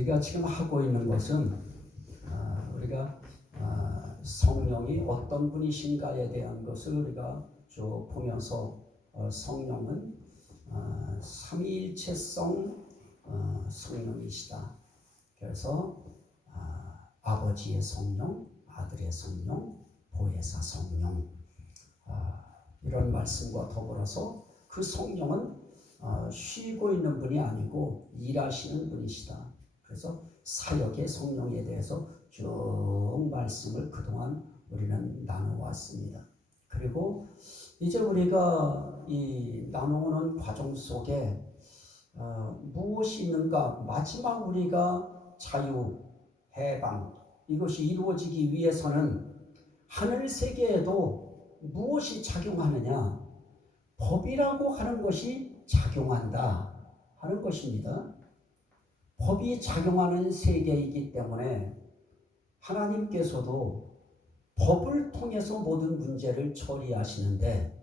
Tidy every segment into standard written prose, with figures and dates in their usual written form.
우리가 지금 하고 있는 것은 우리가 성령이 어떤 분이신가에 대한 것을 우리가 쭉 보면서 성령은 삼위일체성 성령이시다. 그래서 아버지의 성령, 아들의 성령, 보혜사 성령 이런 말씀과 더불어서 그 성령은 쉬고 있는 분이 아니고 일하시는 분이시다. 그래서 사역의 성령에 대해서 쭉 말씀을 그동안 우리는 나눠왔습니다. 그리고 이제 우리가 이 나누는 과정 속에 무엇이 있는가? 마지막 우리가 자유, 해방 이것이 이루어지기 위해서는 하늘 세계에도 무엇이 작용하느냐? 법이라고 하는 것이 작용한다 하는 것입니다. 법이 작용하는 세계이기 때문에 하나님께서도 법을 통해서 모든 문제를 처리하시는데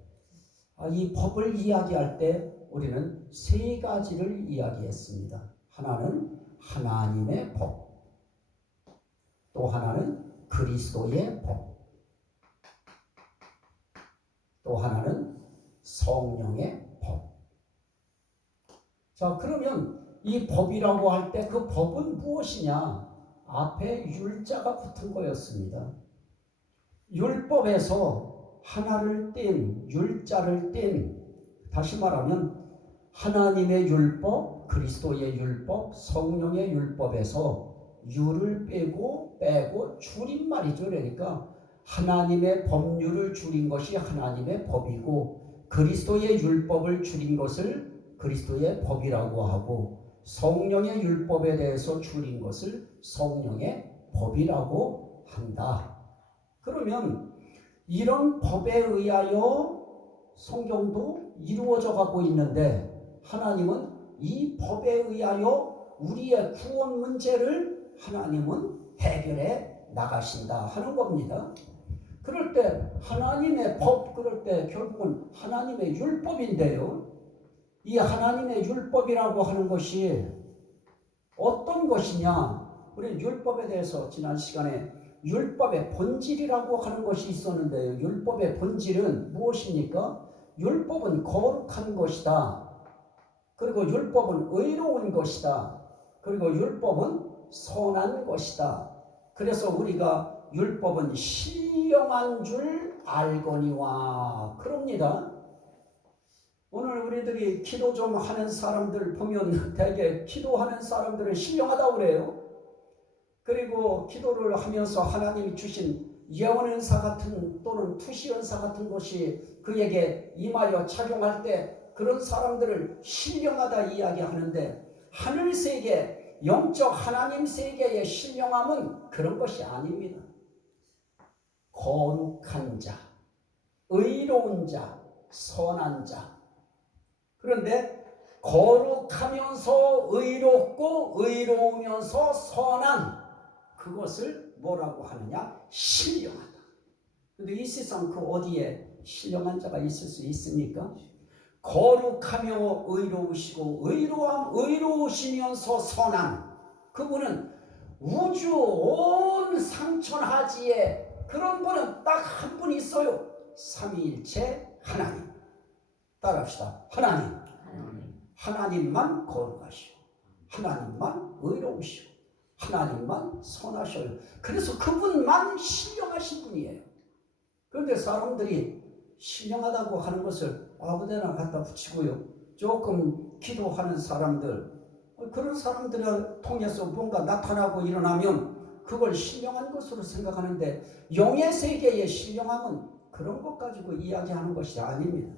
이 법을 이야기할 때 우리는 세 가지를 이야기했습니다. 하나는 하나님의 법, 또 하나는 그리스도의 법, 또 하나는 성령의 법. 자, 그러면 이 법이라고 할 때 그 법은 무엇이냐? 앞에 율자가 붙은 거였습니다. 율법에서 하나를 뗀, 율자를 뗀, 다시 말하면 하나님의 율법, 그리스도의 율법, 성령의 율법에서 율을 빼고 줄임말이죠. 그러니까 하나님의 법률을 줄인 것이 하나님의 법이고 그리스도의 율법을 줄인 것을 그리스도의 법이라고 하고 성령의 율법에 대해서 줄인 것을 성령의 법이라고 한다. 그러면 이런 법에 의하여 성경도 이루어져 가고 있는데 하나님은 이 법에 의하여 우리의 구원 문제를 하나님은 해결해 나가신다 하는 겁니다. 그럴 때 하나님의 법, 그럴 때 결국은 하나님의 율법인데요. 이 하나님의 율법이라고 하는 것이 어떤 것이냐? 우리 율법에 대해서 지난 시간에 율법의 본질이라고 하는 것이 있었는데요. 율법의 본질은 무엇입니까? 율법은 거룩한 것이다. 그리고 율법은 의로운 것이다. 그리고 율법은 선한 것이다. 그래서 우리가 율법은 신령한 줄 알거니와 그럽니다. 오늘 우리들이 기도 좀 하는 사람들 보면 되게 기도하는 사람들은 신령하다고 그래요. 그리고 기도를 하면서 하나님이 주신 예언은사 같은 또는 투시은사 같은 것이 그에게 임하여 작용할 때 그런 사람들을 신령하다 이야기하는데 하늘 세계, 영적 하나님 세계의 신령함은 그런 것이 아닙니다. 거룩한 자, 의로운 자, 선한 자. 그런데 거룩하면서 의롭고 의로우면서 선한 그것을 뭐라고 하느냐? 신령하다. 그런데 이 세상 그 어디에 신령한 자가 있을 수 있습니까? 거룩하며 의로우시고 의로우시면서 선한 그분은 우주 온 상천하지에 그런 분은 딱 한 분 있어요. 삼위일체 하나님. 따라합시다. 하나님만 거룩하시고 하나님만 의로우시고 하나님만 선하셔요. 그래서 그분만 신령하신 분이에요. 그런데 사람들이 신령하다고 하는 것을 아무데나 갖다 붙이고요. 조금 기도하는 사람들, 그런 사람들을 통해서 뭔가 나타나고 일어나면 그걸 신령한 것으로 생각하는데 영의 세계의 신령함은 그런 것 가지고 이야기하는 것이 아닙니다.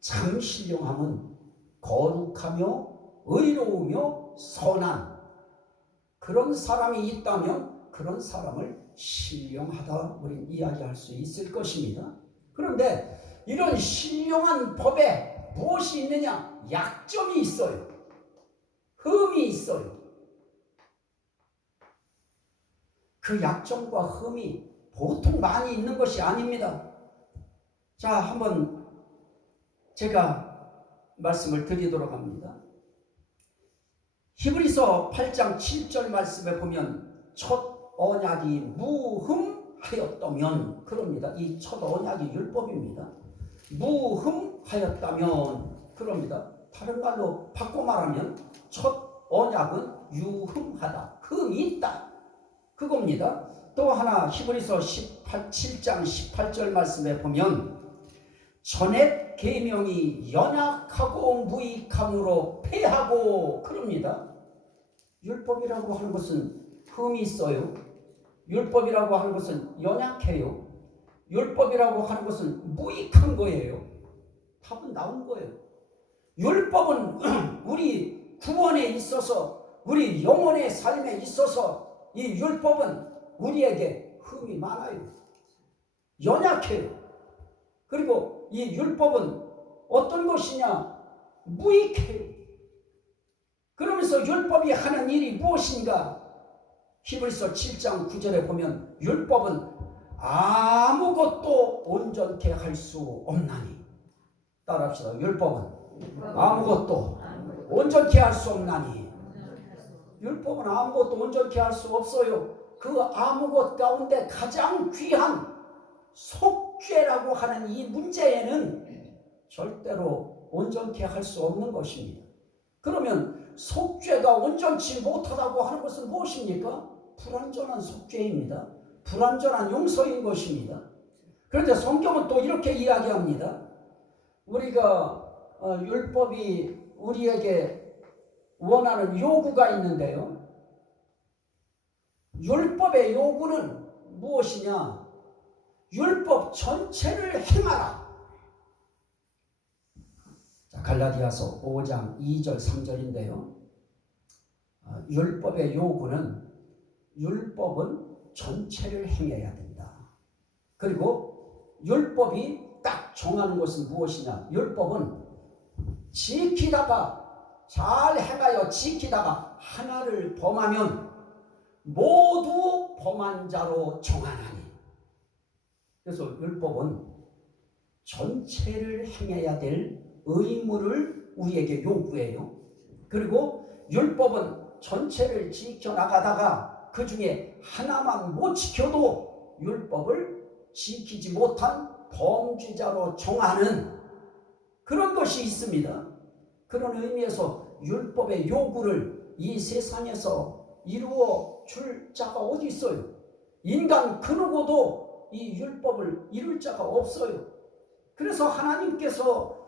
참 신령함은 거룩하며 의로우며 선한 그런 사람이 있다면 그런 사람을 신령하다 우리는 이야기할 수 있을 것입니다. 그런데 이런 신령한 법에 무엇이 있느냐? 약점이 있어요. 흠이 있어요. 그 약점과 흠이 보통 많이 있는 것이 아닙니다. 자, 한번 제가 말씀을 드리도록 합니다. 히브리서 8장 7절 말씀에 보면 첫 언약이 무흠하였다면, 그럽니다. 이 첫 언약이 율법입니다. 무흠하였다면, 그럽니다. 다른 말로 바꿔 말하면 첫 언약은 유흠하다, 흠이 있다, 그겁니다. 또 하나 히브리서 7장 18절 말씀에 보면 전액 계명이 연약하고 무익함으로 패하고, 그럽니다. 율법이라고 하는 것은 흠이 있어요. 율법이라고 하는 것은 연약해요. 율법이라고 하는 것은 무익한 거예요. 답은 나온 거예요. 율법은 우리 구원에 있어서, 우리 영혼의 삶에 있어서 이 율법은 우리에게 흠이 많아요. 연약해요. 그리고 이 율법은 어떤 것이냐? 무익해요. 그러면서 율법이 하는 일이 무엇인가? 히브리서 7장 9절에 보면 율법은 아무것도 온전케 할 수 없나니. 따라합시다. 율법은 아무것도 온전케 할 수 없나니. 율법은 아무것도 온전케 할 수 없어요. 그 아무것 가운데 가장 귀한 속죄라고 하는 이 문제에는 절대로 온전케 할 수 없는 것입니다. 그러면 속죄가 온전치 못하다고 하는 것은 무엇입니까? 불완전한 속죄입니다. 불완전한 용서인 것입니다. 그런데 성경은 또 이렇게 이야기합니다. 우리가 율법이 우리에게 원하는 요구가 있는데요. 율법의 요구는 무엇이냐? 율법 전체를 행하라. 자, 갈라디아서 5장 2절 3절인데요. 율법의 요구는 율법은 전체를 행해야 된다. 그리고 율법이 딱 정하는 것은 무엇이냐? 율법은 지키다가, 잘 행하여 지키다가 하나를 범하면 모두 범한 자로 정하나니. 그래서 율법은 전체를 행해야 될 의무를 우리에게 요구해요. 그리고 율법은 전체를 지켜나가다가 그 중에 하나만 못 지켜도 율법을 지키지 못한 범죄자로 정하는 그런 것이 있습니다. 그런 의미에서 율법의 요구를 이 세상에서 이루어 줄 자가 어디 있어요? 인간 그 누구도 이 율법을 이룰 자가 없어요. 그래서 하나님께서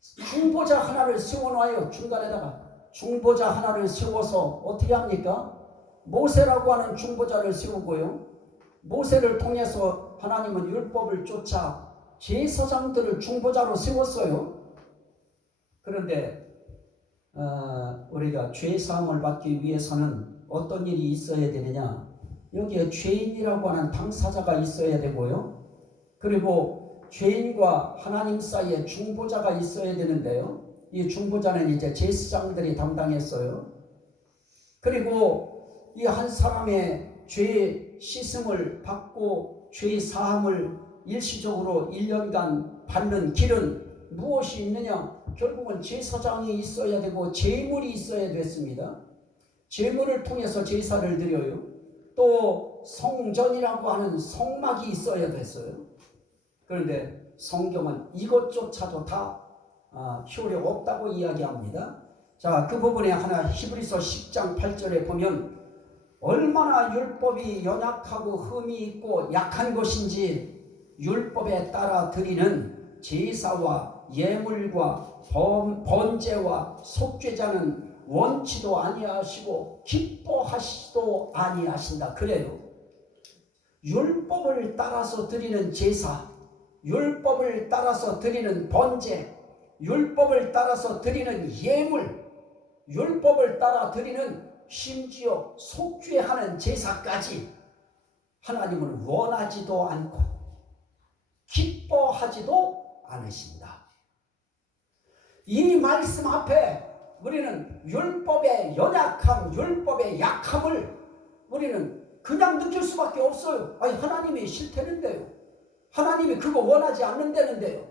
중보자 하나를 세워놔요. 중간에다가 중보자 하나를 세워서 어떻게 합니까? 모세라고 하는 중보자를 세우고요. 모세를 통해서 하나님은 율법을 쫓아 제사장들을 중보자로 세웠어요. 그런데 우리가 죄사함을 받기 위해서는 어떤 일이 있어야 되느냐? 여기에 죄인이라고 하는 당사자가 있어야 되고요. 그리고 죄인과 하나님 사이에 중보자가 있어야 되는데요. 이 중보자는 이제 제사장들이 담당했어요. 그리고 이 한 사람의 죄 씻음을 받고 죄 사함을 일시적으로 1년간 받는 길은 무엇이 있느냐? 결국은 제사장이 있어야 되고 제물이 있어야 됐습니다. 제물을 통해서 제사를 드려요. 또 성전이라고 하는 성막이 있어야 됐어요. 그런데 성경은 이것조차도 다 효력 없다고 이야기합니다. 자, 그 부분에 하나 히브리서 10장 8절에 보면 얼마나 율법이 연약하고 흠이 있고 약한 것인지 율법에 따라 드리는 제사와 예물과 번제와 속죄자는 원치도 아니하시고 기뻐하시도 아니하신다. 그래요. 율법을 따라서 드리는 제사, 율법을 따라서 드리는 번제, 율법을 따라서 드리는 예물, 율법을 따라 드리는 심지어 속죄하는 제사까지 하나님은 원하지도 않고 기뻐하지도 않으신다. 이 말씀 앞에 우리는 율법의 연약함, 율법의 약함을 우리는 그냥 느낄 수밖에 없어요. 아니, 하나님이 싫다는데요. 하나님이 그거 원하지 않는다는데요.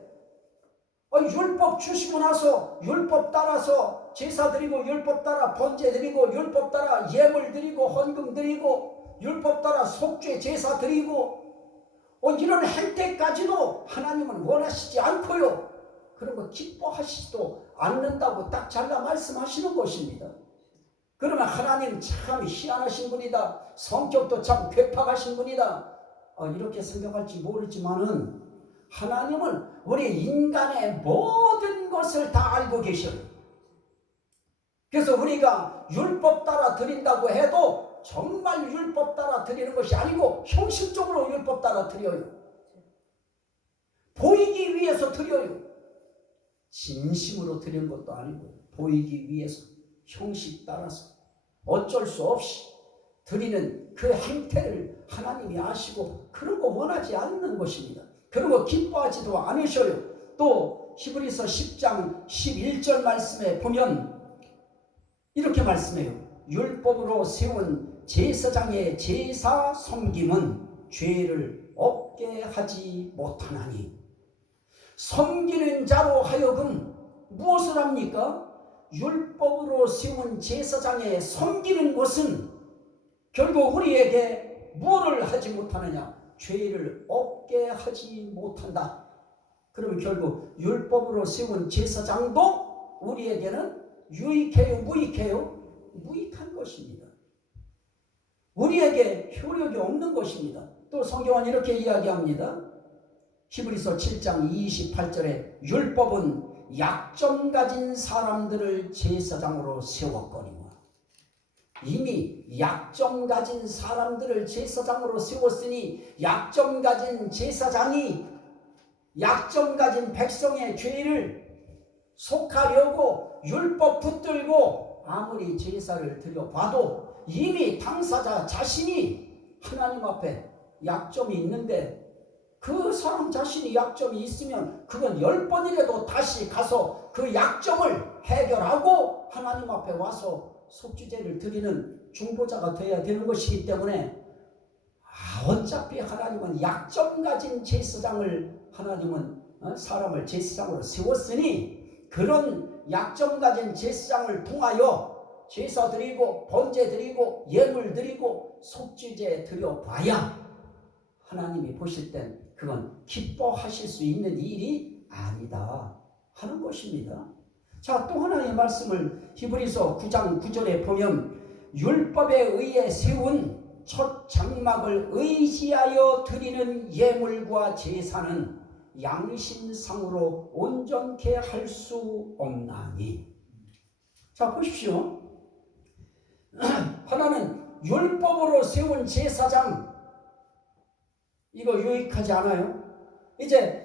율법 주시고 나서 율법 따라서 제사 드리고 율법 따라 번제 드리고 율법 따라 예물 드리고 헌금 드리고 율법 따라 속죄 제사 드리고 이런 행태까지도 하나님은 원하시지 않고요. 그런 거 기뻐하시지도 않는다고 딱 잘라 말씀하시는 것입니다. 그러면 하나님 참 희한하신 분이다. 성격도 참 괴팍하신 분이다. 이렇게 생각할지 모르지만은 하나님은 우리 인간의 모든 것을 다 알고 계셔요. 그래서 우리가 율법 따라 드린다고 해도 정말 율법 따라 드리는 것이 아니고 형식적으로 율법 따라 드려요. 보이기 위해서 드려요. 진심으로 드리는 것도 아니고 보이기 위해서 형식 따라서 어쩔 수 없이 드리는 그 행태를 하나님이 아시고 그런 거 원하지 않는 것입니다. 그런 거 기뻐하지도 않으셔요. 또 히브리서 10장 11절 말씀에 보면 이렇게 말씀해요. 율법으로 세운 제사장의 제사 섬김은 죄를 없게 하지 못하나니 섬기는 자로 하여금 무엇을 합니까? 율법으로 세운 제사장의 섬기는 것은 결국 우리에게 무엇을 하지 못하느냐? 죄를 없게 하지 못한다. 그러면 결국 율법으로 세운 제사장도 우리에게는 유익해요? 무익해요? 무익한 것입니다. 우리에게 효력이 없는 것입니다. 또 성경은 이렇게 이야기합니다. 히브리서 7장 28절에 율법은 약점 가진 사람들을 제사장으로 세웠거니와 이미 약점 가진 사람들을 제사장으로 세웠으니 약점 가진 제사장이 약점 가진 백성의 죄를 속하려고 율법 붙들고 아무리 제사를 드려봐도 이미 당사자 자신이 하나님 앞에 약점이 있는데 그 사람 자신이 약점이 있으면 그건 10번이라도 다시 가서 그 약점을 해결하고 하나님 앞에 와서 속죄제를 드리는 중보자가 되어야 되는 것이기 때문에 어차피 하나님은 약점 가진 제사장을 하나님은 사람을 제사장으로 세웠으니 그런 약점 가진 제사장을 통하여 제사 드리고 번제 드리고 예물 드리고 속죄제 드려봐야 하나님이 보실 땐 그건 기뻐하실 수 있는 일이 아니다 하는 것입니다. 자, 또 하나의 말씀을 히브리서 9장 9절에 보면 율법에 의해 세운 첫 장막을 의지하여 드리는 예물과 제사는 양심상으로 온전케 할 수 없나니. 자, 보십시오. 하나는 율법으로 세운 제사장 이거 유익하지 않아요? 이제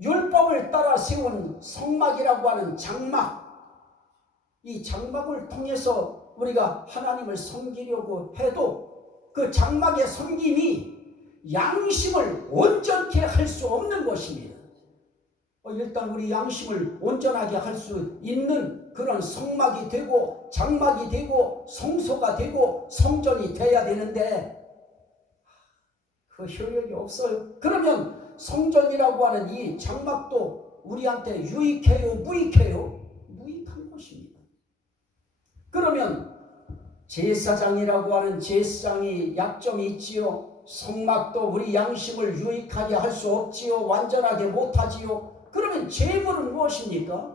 율법을 따라 세운 성막이라고 하는 장막, 이 장막을 통해서 우리가 하나님을 섬기려고 해도 그 장막의 섬김이 양심을 온전케 할 수 없는 것입니다. 일단 우리 양심을 온전하게 할 수 있는 그런 성막이 되고 장막이 되고 성소가 되고 성전이 돼야 되는데 그 효력이 없어요. 그러면 성전이라고 하는 이 장막도 우리한테 유익해요? 무익해요? 무익한 것입니다. 그러면 제사장이라고 하는 제사장이 약점이 있지요. 성막도 우리 양심을 유익하게 할 수 없지요. 완전하게 못하지요. 그러면 제물은 무엇입니까?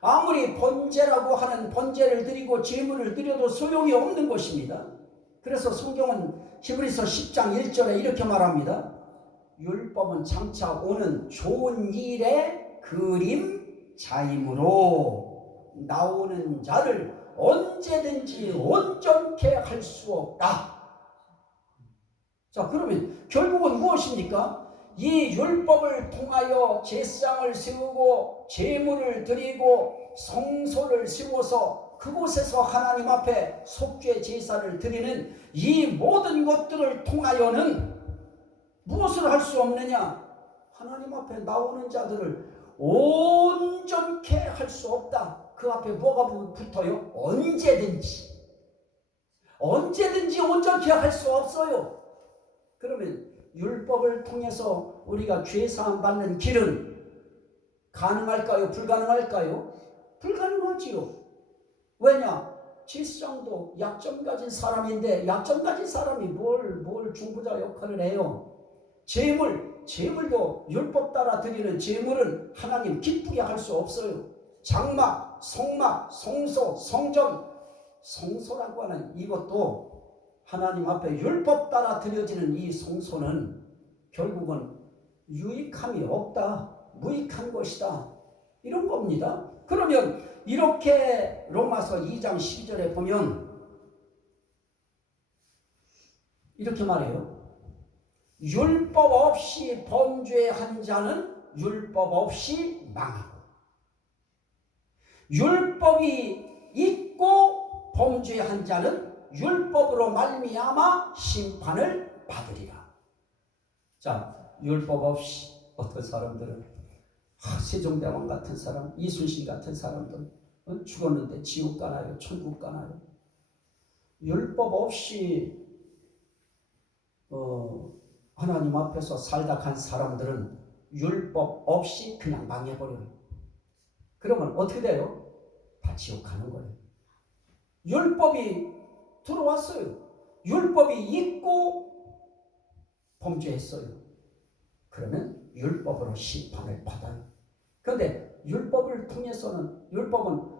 아무리 번제라고 하는 번제를 드리고 제물을 드려도 소용이 없는 것입니다. 그래서 성경은 히브리서 10장 1절에 이렇게 말합니다. 율법은 장차 오는 좋은 일의 그림자이므로 나오는 자를 언제든지 온전케 할 수 없다. 자, 그러면 결국은 무엇입니까? 이 율법을 통하여 제사장을 세우고 제물을 드리고 성소를 세워서 그곳에서 하나님 앞에 속죄 제사를 드리는 이 모든 것들을 통하여는 무엇을 할 수 없느냐? 하나님 앞에 나오는 자들을 온전케 할 수 없다. 그 앞에 뭐가 붙어요? 언제든지 온전케 할 수 없어요. 그러면 율법을 통해서 우리가 죄사함 받는 길은 가능할까요? 불가능할까요? 불가능하지요. 왜냐? 질성도 약점 가진 사람인데 약점 가진 사람이 뭘 중보자 역할을 해요? 제물도 율법 따라 드리는 제물은 하나님 기쁘게 할 수 없어요. 장막, 성막, 성소, 성전, 성소라고 하는 이것도 하나님 앞에 율법 따라 드려지는 이 성소는 결국은 유익함이 없다, 무익한 것이다, 이런 겁니다. 그러면 이렇게 로마서 2장 12절에 보면 이렇게 말해요. 율법 없이 범죄한 자는 율법 없이 망하고, 율법이 있고 범죄한 자는 율법으로 말미암아 심판을 받으리라. 자, 율법 없이 어떤 사람들은 세종대왕 같은 사람, 이순신 같은 사람들 죽었는데 지옥 가나요? 천국 가나요? 율법 없이 하나님 앞에서 살다 간 사람들은 율법 없이 그냥 망해버려요. 그러면 어떻게 돼요? 다 지옥 가는 거예요. 율법이 들어왔어요. 율법이 있고 범죄했어요. 그러면 율법으로 심판을 받아요. 그런데 율법을 통해서는, 율법은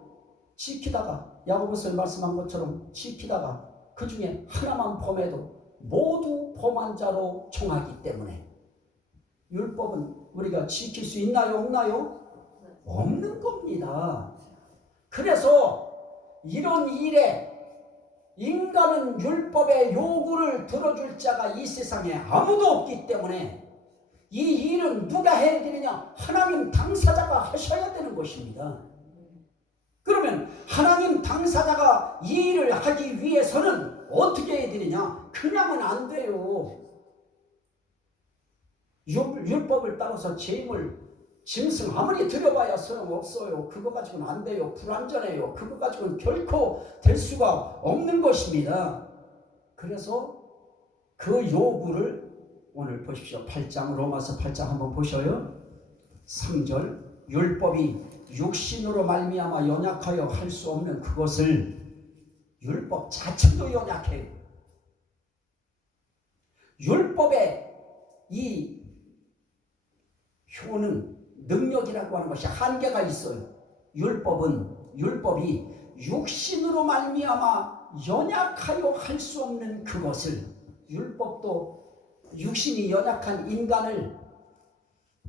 지키다가, 야고보서에 말씀한 것처럼 지키다가 그 중에 하나만 범해도 모두 범한 자로 정하기 때문에 율법은 우리가 지킬 수 있나요? 없나요? 없는 겁니다. 그래서 이런 일에 인간은 율법의 요구를 들어줄 자가 이 세상에 아무도 없기 때문에 이 일은 누가 해야 되느냐? 하나님 당사자가 하셔야 되는 것입니다. 그러면 하나님 당사자가 이 일을 하기 위해서는 어떻게 해야 되느냐? 그냥은 안 돼요. 율법을 따라서 짐승 아무리 들여봐야 소용없어요. 그거 가지고는 안 돼요. 불완전해요. 그거 가지고는 결코 될 수가 없는 것입니다. 그래서 그 요구를 오늘 보십시오. 8장, 로마서 8장 한번 보셔요. 3절, 율법이 육신으로 말미암아 연약하여 할 수 없는 그것을, 율법 자체도 연약해요. 율법의 이 효능, 능력이라고 하는 것이 한계가 있어요. 율법이 육신으로 말미암아 연약하여 할 수 없는 그것을, 율법도 육신이 연약한 인간을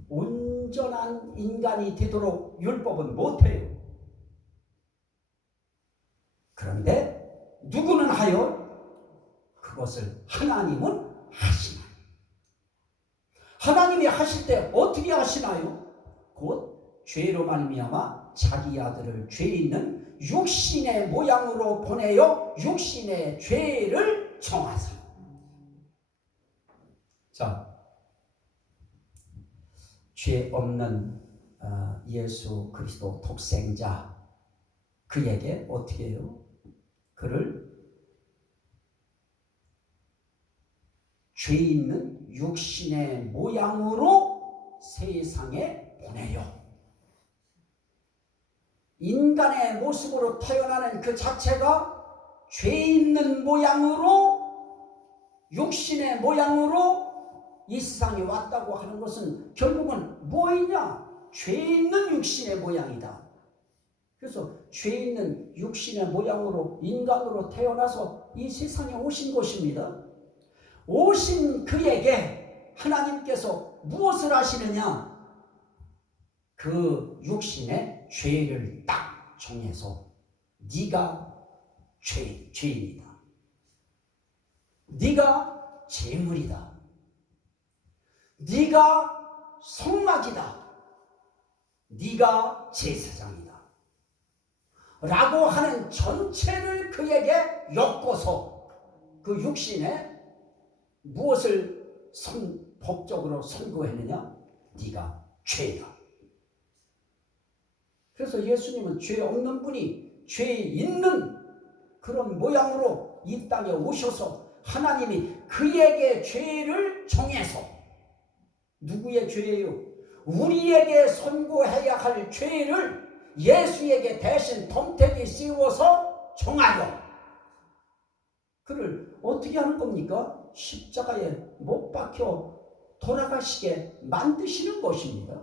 온전한 인간이 되도록 율법은 못해요. 그런데 누구는 하여? 그것을 하나님은 하시나요? 하나님이 하실 때 어떻게 하시나요? 곧 죄로 말미암아 자기 아들을 죄 있는 육신의 모양으로 보내어 육신의 죄를 정하사. 자, 죄 없는 예수 그리스도 독생자, 그에게 어떻게 해요? 그를 죄 있는 육신의 모양으로 세상에 보내요. 인간의 모습으로 태어나는 그 자체가 죄 있는 모양으로, 육신의 모양으로 이 세상에 왔다고 하는 것은 결국은 뭐이냐? 죄 있는 육신의 모양이다. 그래서 죄 있는 육신의 모양으로 인간으로 태어나서 이 세상에 오신 것입니다. 오신 그에게 하나님께서 무엇을 하시느냐? 그 육신의 죄를 딱 정해서 네가 죄인이다. 네가 재물이다. 네가 성막이다. 네가 제사장이다. 라고 하는 전체를 그에게 엮어서 그 육신에 무엇을 법적으로 선고했느냐? 네가 죄다. 그래서 예수님은 죄 없는 분이 죄 있는 그런 모양으로 이 땅에 오셔서 하나님이 그에게 죄를 정해서, 누구의 죄예요? 우리에게 선고해야 할 죄를 예수에게 대신 덤태기 씌워서 정하여 그를 어떻게 하는 겁니까? 십자가에 못 박혀 돌아가시게 만드시는 것입니다.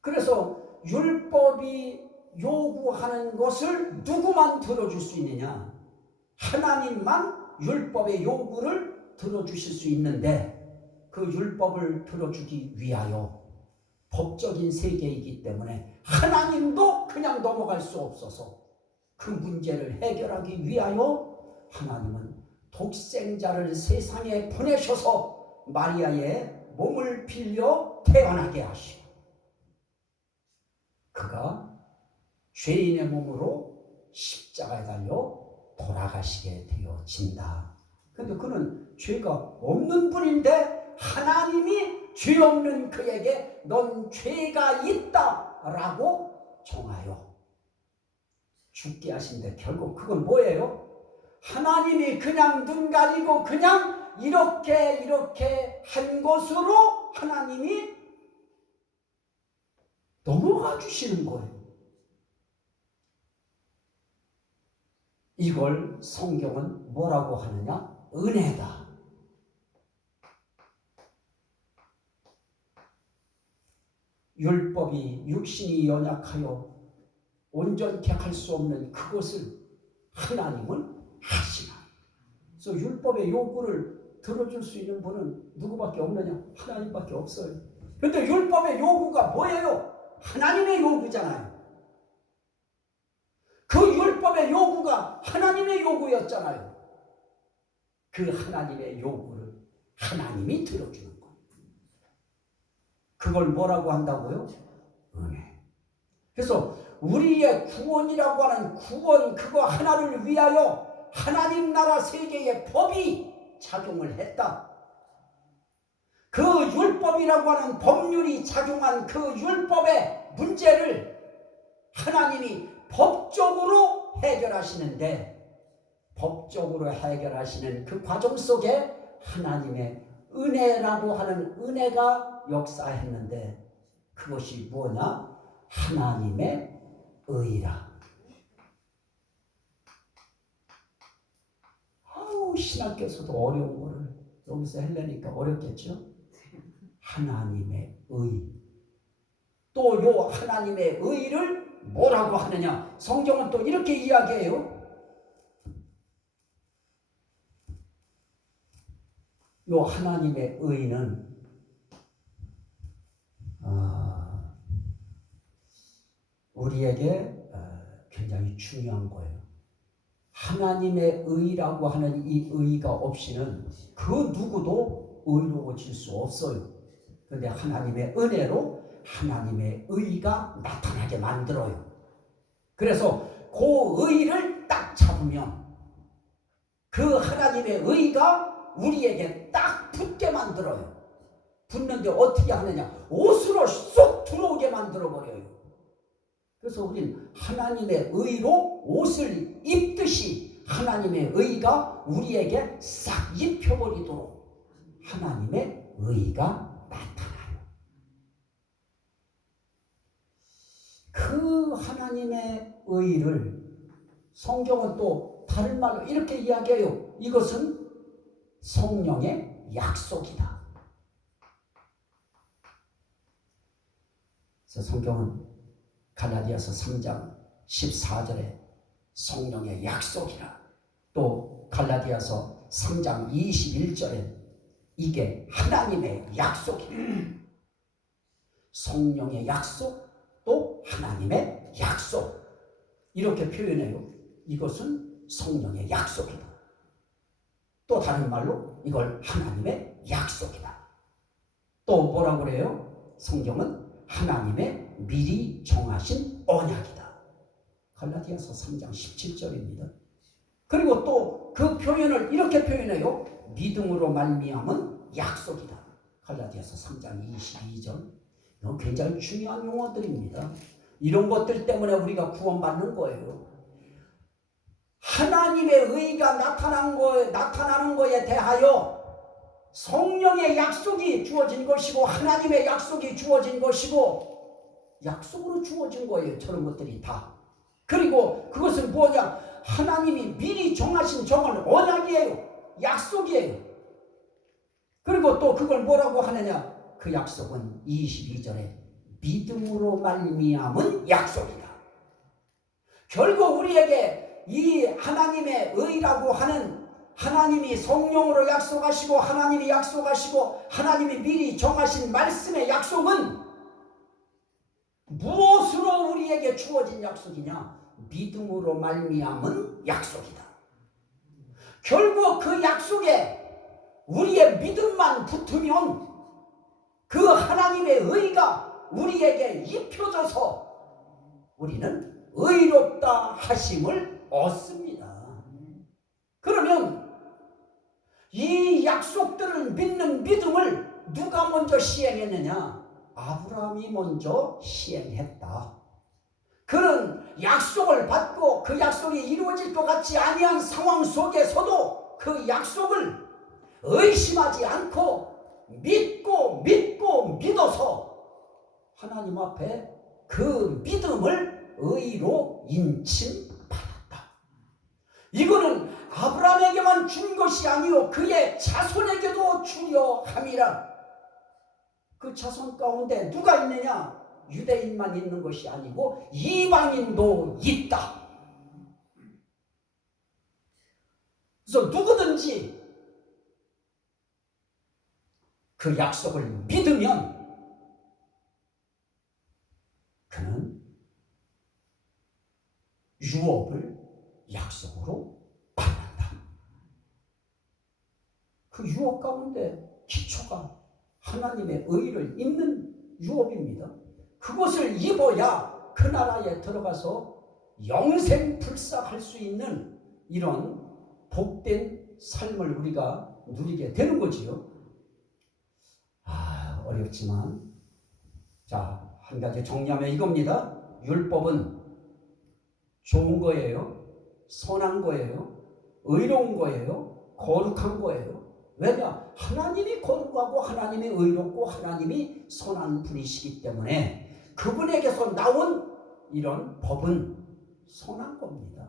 그래서 율법이 요구하는 것을 누구만 들어줄 수 있느냐? 하나님만 율법의 요구를 들어주실 수 있는데 그 율법을 들어주기 위하여 법적인 세계이기 때문에 하나님도 그냥 넘어갈 수 없어서 그 문제를 해결하기 위하여 하나님은 독생자를 세상에 보내셔서 마리아의 몸을 빌려 태어나게 하시고 그가 죄인의 몸으로 십자가에 달려 돌아가시게 되어진다. 그런데 그는 죄가 없는 분인데 하나님이 죄 없는 그에게 넌 죄가 있다라고 정하여 죽게 하신데 결국 그건 뭐예요? 하나님이 그냥 눈 가리고 그냥 이렇게 한 것으로 하나님이 넘어가 주시는 거예요. 이걸 성경은 뭐라고 하느냐? 은혜다. 율법이 육신이 연약하여 온전케 할 수 없는 그것을 하나님은 하시나. 그래서 율법의 요구를 들어줄 수 있는 분은 누구밖에 없느냐? 하나님밖에 없어요. 그런데 율법의 요구가 뭐예요? 하나님의 요구잖아요. 그 율법의 요구가 하나님의 요구였잖아요. 그 하나님의 요구를 하나님이 들어주는 거예요. 그걸 뭐라고 한다고요? 은혜. 그래서 우리의 구원이라고 하는 구원 그거 하나를 위하여 하나님 나라 세계의 법이 작용을 했다. 그 율법이라고 하는 법률이 작용한 그 율법의 문제를 하나님이 법적으로 해결하시는데 법적으로 해결하시는 그 과정 속에 하나님의 은혜라고 하는 은혜가 역사했는데 그것이 뭐냐? 하나님의 의라. 신학교에서도 어려운 거를 여기서 하려니까 어렵겠죠? 하나님의 의. 또 요 하나님의 의를 뭐라고 하느냐? 성경은 또 이렇게 이야기해요. 요 하나님의 의는 우리에게 굉장히 중요한 거예요. 하나님의 의라고 하는 이 의가 없이는 그 누구도 의로워질 수 없어요. 그런데 하나님의 은혜로 하나님의 의가 나타나게 만들어요. 그래서 그 의를 딱 잡으면 그 하나님의 의가 우리에게 딱 붙게 만들어요. 붙는데 어떻게 하느냐? 옷으로 쏙 들어오게 만들어버려요. 그래서 우린 하나님의 의로 옷을 입듯이 하나님의 의가 우리에게 싹 입혀버리도록 하나님의 의가 나타나요. 그 하나님의 의를 성경은 또 다른 말로 이렇게 이야기해요. 이것은 성령의 약속이다. 그래서 성경은 갈라디아서 3장 14절에 성령의 약속이라, 또 갈라디아서 3장 21절에 이게 하나님의 약속이라. 성령의 약속, 또 하나님의 약속, 이렇게 표현해요. 이것은 성령의 약속이다. 또 다른 말로 이걸 하나님의 약속이다. 또 뭐라고 그래요? 성경은 하나님의 미리 정하신 언약이다. 갈라디아서 3장 17절입니다. 그리고 또 그 표현을 이렇게 표현해요. 믿음으로 말미암은 약속이다. 갈라디아서 3장 22절. 이건 굉장히 중요한 용어들입니다. 이런 것들 때문에 우리가 구원받는 거예요. 하나님의 의가 나타나는 거에 대하여 성령의 약속이 주어진 것이고 하나님의 약속이 주어진 것이고 약속으로 주어진 거예요. 저런 것들이 다. 그리고 그것은 뭐냐? 하나님이 미리 정하신 정한 언약이에요. 약속이에요. 그리고 또 그걸 뭐라고 하느냐? 그 약속은 22절에 믿음으로 말미암은 약속이다. 결국 우리에게 이 하나님의 의라고 하는, 하나님이 성령으로 약속하시고 하나님이 약속하시고 하나님이 미리 정하신 말씀의 약속은 무엇으로 우리에게 주어진 약속이냐? 믿음으로 말미암은 약속이다. 결국 그 약속에 우리의 믿음만 붙으면 그 하나님의 의가 우리에게 입혀져서 우리는 의롭다 하심을 얻습니다. 그러면 이 약속들을 믿는 믿음을 누가 먼저 시행했느냐? 아브라함이 먼저 시행했다. 그런 약속을 받고 그 약속이 이루어질 것 같지 아니한 상황 속에서도 그 약속을 의심하지 않고 믿고 믿어서 하나님 앞에 그 믿음을 의로 인침받았다. 이거는 아브라함에게만 준 것이 아니요 그의 자손에게도 주려 함이라. 그 자손 가운데 누가 있느냐? 유대인만 있는 것이 아니고 이방인도 있다. 그래서 누구든지 그 약속을 믿으면 그는 유업을 약속으로 받는다. 그 유업 가운데 기초가 하나님의 의를 입는 유업입니다. 그것을 입어야 그 나라에 들어가서 영생불사할 수 있는 이런 복된 삶을 우리가 누리게 되는 거지요. 어렵지만 자, 한 가지 정리하면 이겁니다. 율법은 좋은 거예요. 선한 거예요. 의로운 거예요. 거룩한 거예요. 왜냐? 하나님이 거룩하고 하나님이 의롭고 하나님이 선한 분이시기 때문에 그분에게서 나온 이런 법은 선한 겁니다.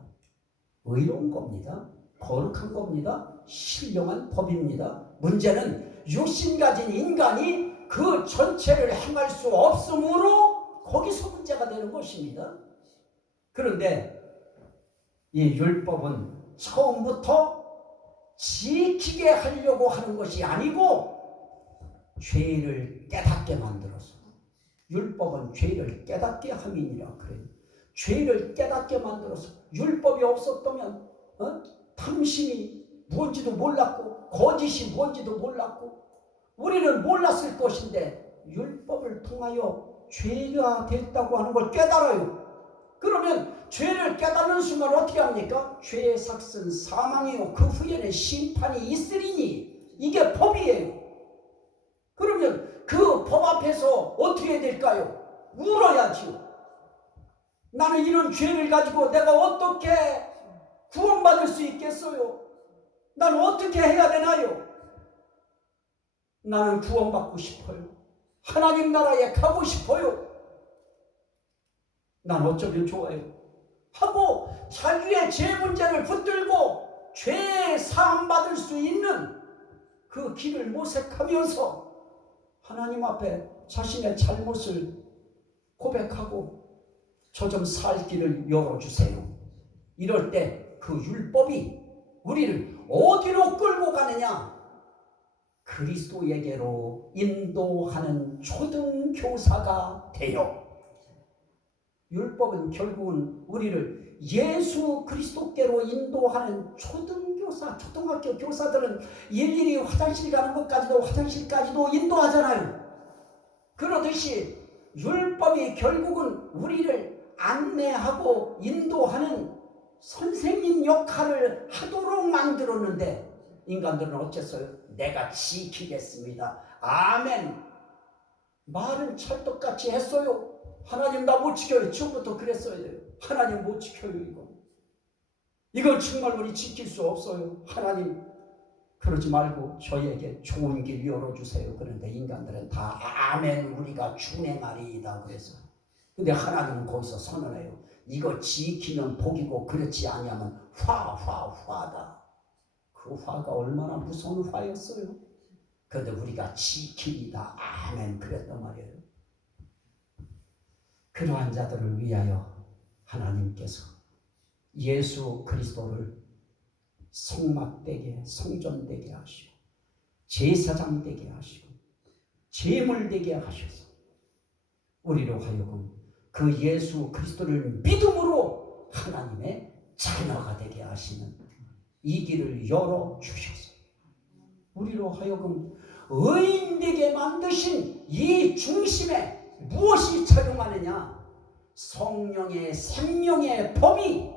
의로운 겁니다. 거룩한 겁니다. 신령한 법입니다. 문제는 육신 가진 인간이 그 전체를 행할 수 없으므로 거기서 문제가 되는 것입니다. 그런데 이 율법은 처음부터 지키게 하려고 하는 것이 아니고 죄를 깨닫게 만들어서, 율법은 죄를 깨닫게 함이니라 그래요. 죄를 깨닫게 만들어서, 율법이 없었다면 탐심이 뭔지도 몰랐고 거짓이 뭔지도 몰랐고 우리는 몰랐을 것인데 율법을 통하여 죄가 됐다고 하는 걸 깨달아요. 그러면 죄를 깨닫는 순간 어떻게 합니까? 죄의 삭은 사망이요 그 후에는 심판이 있으리니, 이게 법이에요. 그러면 그 법 앞에서 어떻게 될까요? 울어야지요. 나는 이런 죄를 가지고 내가 어떻게 구원받을 수 있겠어요? 나는 어떻게 해야 되나요? 나는 구원받고 싶어요. 하나님 나라에 가고 싶어요. 난 어쩌면 좋아요. 하고 자기의 죄 문제를 붙들고 죄 사함 받을 수 있는 그 길을 모색하면서 하나님 앞에 자신의 잘못을 고백하고 저 좀 살 길을 열어주세요. 이럴 때 그 율법이 우리를 어디로 끌고 가느냐? 그리스도에게로 인도하는 초등교사가 되어, 율법은 결국은 우리를 예수 그리스도께로 인도하는 초등교사, 초등학교 교사들은 일일이 화장실 가는 것까지도 화장실까지도 인도하잖아요. 그러듯이 율법이 결국은 우리를 안내하고 인도하는 선생님 역할을 하도록 만들었는데 인간들은 어쨌어요? 내가 지키겠습니다. 아멘. 말은 찰떡같이 했어요. 하나님 나 못 지켜요. 처음부터 그랬어야 돼요. 하나님 못 지켜요. 이건 정말 우리 지킬 수 없어요. 하나님 그러지 말고 저에게 좋은 길 열어주세요. 그런데 인간들은 다 아멘 우리가 준행하리이다 그래서 근데 하나님은 거기서 선언해요. 이거 지키면 복이고 그렇지 아니하면 화다. 그 화가 얼마나 무서운 화였어요. 그런데 우리가 지킵니다. 아멘 그랬단 말이에요. 그러한 자들을 위하여 하나님께서 예수 그리스도를 성막되게 성전되게 하시고 제사장 되게 하시고 제물 되게 하셔서 우리로 하여금 그 예수 그리스도를 믿음으로 하나님의 자녀가 되게 하시는 이 길을 열어주셔서 우리로 하여금 의인 되게 만드신 이 중심에 무엇이 작용하느냐? 성령의 생명의 법이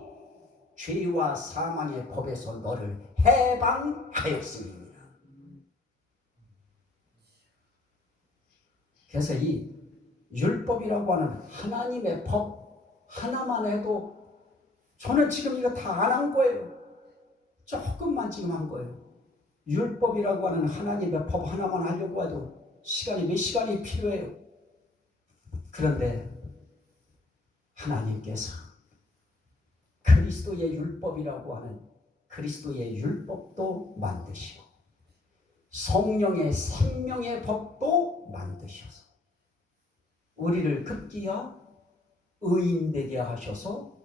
죄와 사망의 법에서 너를 해방하였습니다. 그래서 이 율법이라고 하는 하나님의 법 하나만 해도 저는 지금 이거 다 안 한 거예요. 조금만 지금 한 거예요. 율법이라고 하는 하나님의 법 하나만 하려고 해도 몇 시간이 필요해요. 그런데 하나님께서 그리스도의 율법이라고 하는 그리스도의 율법도 만드시고 성령의 생명의 법도 만드셔서 우리를 급기야 의인되게 하셔서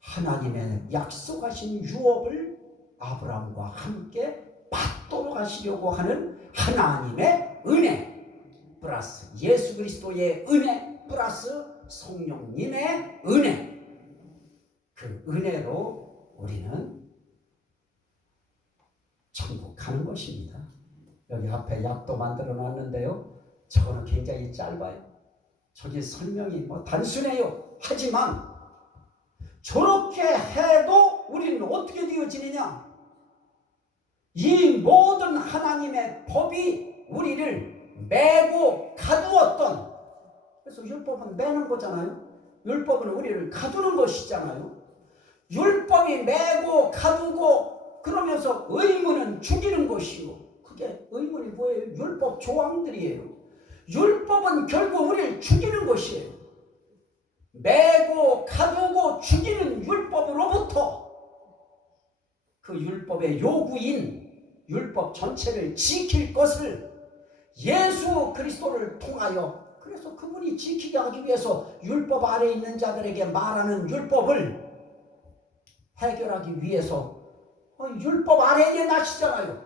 하나님의 약속하신 유업을 아브라함과 함께 받도록 하시려고 하는 하나님의 은혜 플러스 예수 그리스도의 은혜 플러스 성령님의 은혜, 그 은혜로 우리는 천국 가는 것입니다. 여기 앞에 약도 만들어 놨는데요. 저거는 굉장히 짧아요. 저기 설명이 단순해요. 하지만 저렇게 해도 우리는 어떻게 되어지느냐? 이 모든 하나님의 법이 우리를 매고 가두었던, 그래서 율법은 매는 거잖아요. 율법은 우리를 가두는 것이잖아요. 율법이 매고 가두고 그러면서 의문은 죽이는 것이고, 그게 의문이 뭐예요? 율법 조항들이에요. 율법은 결국 우리를 죽이는 것이에요. 매고 가두고 죽이는 율법으로부터 그 율법의 요구인 율법 전체를 지킬 것을 예수 그리스도를 통하여, 그래서 그분이 지키게 하기 위해서 율법 아래에 있는 자들에게 말하는 율법을 해결하기 위해서 율법 아래에 나시잖아요.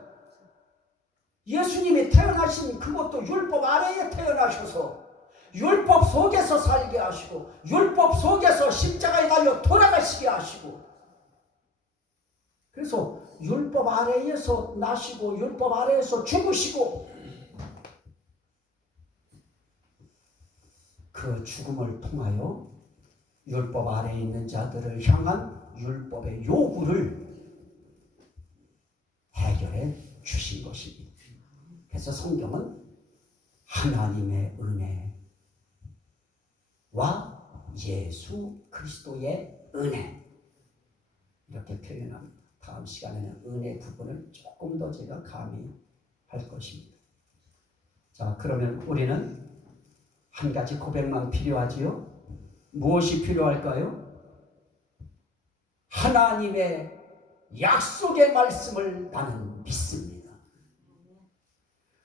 예수님이 태어나신 그것도 율법 아래에 태어나셔서 율법 속에서 살게 하시고 율법 속에서 십자가에 달려 돌아가시게 하시고, 그래서 율법 아래에서 나시고 율법 아래에서 죽으시고 그 죽음을 통하여 율법 아래에 있는 자들을 향한 율법의 요구를 해결해 주신 것입니다. 그래서 성경은 하나님의 은혜와 예수 그리스도의 은혜 이렇게 표현합니다. 다음 시간에는 은혜 부분을 조금 더 제가 가미할 것입니다. 자, 그러면 우리는 한 가지 고백만 필요하지요? 무엇이 필요할까요? 하나님의 약속의 말씀을 나는 믿습니다.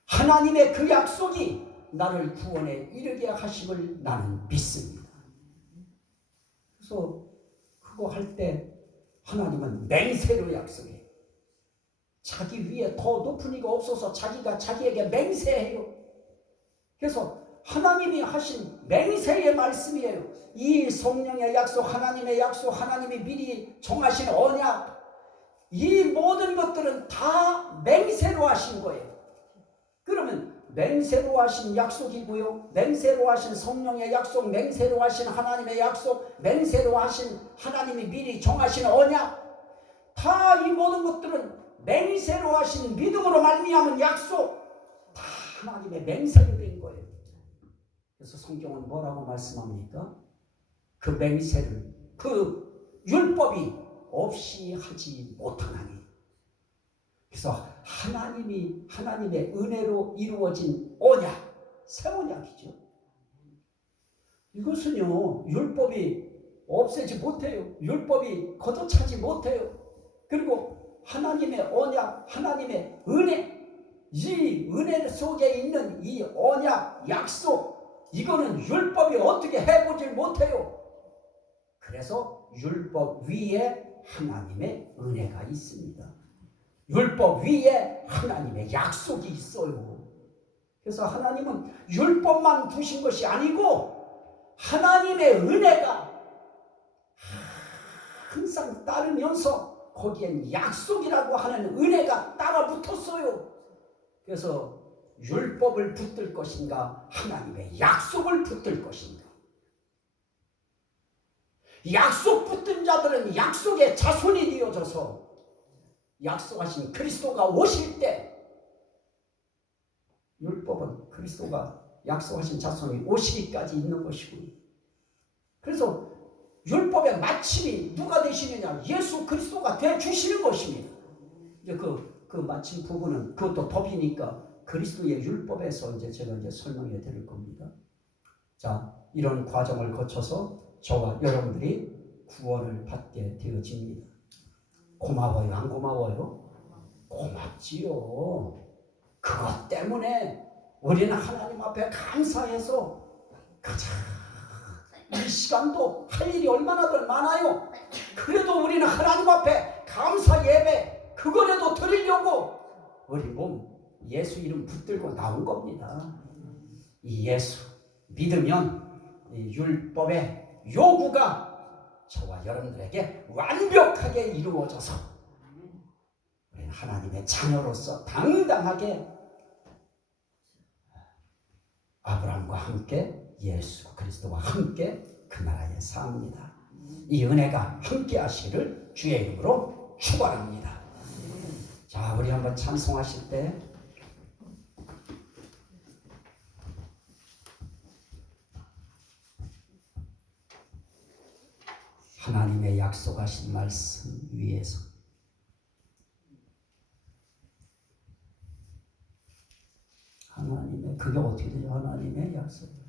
하나님의 그 약속이 나를 구원에 이르게 하심을 나는 믿습니다. 그래서 그거 할 때 하나님은 맹세로 약속해요. 자기 위에 더 높은 이가 없어서 자기가 자기에게 맹세해요. 그래서 하나님이 하신 맹세의 말씀이에요. 이 성령의 약속, 하나님의 약속, 하나님이 미리 정하신 언약, 이 모든 것들은 다 맹세로 하신 거예요. 그러면 맹세로 하신 약속이고요, 맹세로 하신 성령의 약속, 맹세로 하신 하나님의 약속, 맹세로 하신 하나님이 미리 정하신 언약, 다 이 모든 것들은 맹세로 하신 믿음으로 말미암은 약속, 다 하나님의 맹세로 된 거예요. 그래서 성경은 뭐라고 말씀합니까? 그 맹세를, 그 율법이 없이 하지 못하나니. 그래서 하나님의 은혜로 이루어진 언약, 새 언약이죠. 이것은요, 율법이 없애지 못해요. 율법이 걷어차지 못해요. 그리고 하나님의 언약, 하나님의 은혜, 이 은혜 속에 있는 이 언약, 약속, 이거는 율법이 어떻게 해보질 못해요. 그래서 율법 위에 하나님의 은혜가 있습니다. 율법 위에 하나님의 약속이 있어요. 그래서 하나님은 율법만 두신 것이 아니고 하나님의 은혜가 항상 따르면서 거기엔 약속이라고 하는 은혜가 따라 붙었어요. 그래서 율법을 붙들 것인가 하나님의 약속을 붙들 것인가. 약속 붙든 자들은 약속의 자손이 되어져서 약속하신 그리스도가 오실 때, 율법은 그리스도가 약속하신 자손이 오시기까지 있는 것이고, 그래서 율법의 마침이 누가 되시느냐? 예수 그리스도가 되주시는 것입니다. 이제 그 마침 부분은 그것도 법이니까 그리스도의 율법에서 제가 설명해 드릴 겁니다. 자, 이런 과정을 거쳐서 저와 여러분들이 구원을 받게 되어집니다. 고마워요? 안 고마워요? 고맙지요. 그것 때문에 우리는 하나님 앞에 감사해서 가자. 이 시간도 할 일이 얼마나 더 많아요. 그래도 우리는 하나님 앞에 감사 예배 그거라도 드리려고 우리 몸 예수 이름 붙들고 나온 겁니다. 이 예수 믿으면 이 율법의 요구가 저와 여러분들에게 완벽하게 이루어져서 우리는 하나님의 자녀로서 당당하게 아브라함과 함께 예수 그리스도와 함께 그 나라에 삽니다. 이 은혜가 함께 하시기를 주의 이름으로 축원합니다. 자, 우리 한번 찬송하실 때 하나님의 약속하신 말씀 위에서 하나님의 그게 어떻게 되죠? 하나님의 약속